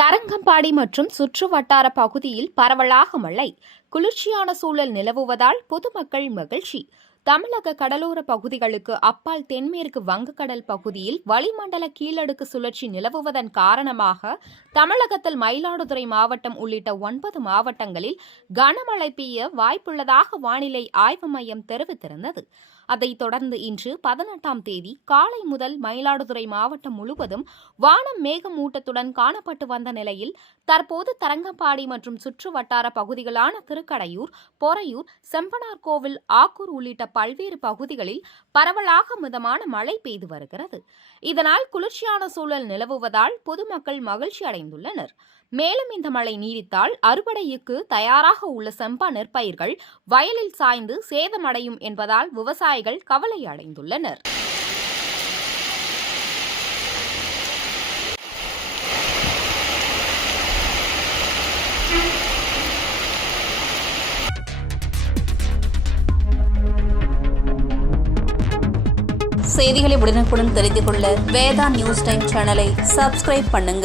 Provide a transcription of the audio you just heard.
தரங்கம்பாடி மற்றும் சுற்றுவட்டார பகுதியில் பரவலாக மழை, குளிர்ச்சியான சூழல் நிலவுவதால் பொதுமக்கள் மகிழ்ச்சி. தமிழக கடலோர பகுதிகளுக்கு அப்பால் தென்மேற்கு வங்கக்கடல் பகுதியில் வளிமண்டல கீழடுக்கு சுழற்சி நிலவுவதன் காரணமாக தமிழகத்தில் மயிலாடுதுறை மாவட்டம் உள்ளிட்ட 9 மாவட்டங்களில் கனமழை பெய்ய வாய்ப்புள்ளதாக வானிலை ஆய்வு மையம் தெரிவித்திருந்தது. அதைத் தொடர்ந்து இன்று 18ஆம் தேதி காலை முதல் மயிலாடுதுறை மாவட்டம் முழுவதும் வானம் மேகமூட்டத்துடன் காணப்பட்டு வந்த நிலையில் தற்போது தரங்கம்பாடி மற்றும் சுற்றுவட்டார பகுதிகளான திருக்கடையூர், பொறையூர், செம்பனார்கோவில், ஆக்கூர் உள்ளிட்ட பல்வேறு பகுதிகளில் பரவலாக மிதமான மழை பெய்து வருகிறது. இதனால் குளிர்ச்சியான சூழல் நிலவுவதால் பொதுமக்கள் மகிழ்ச்சி அடைந்துள்ளனர். மேலும் இந்த மழை நீடித்தால் அறுவடைக்கு தயாராக உள்ள செம்பா நெற்பயிர்கள் வயலில் சாய்ந்து சேதமடையும் என்பதால் விவசாயிகள் கவலை அடைந்துள்ளனர். செய்திகளை உடனுக்குடன் தெரிந்து கொள்ள வேதா நியூஸ் டைம் சேனலை சப்ஸ்கிரைப் பண்ணுங்க.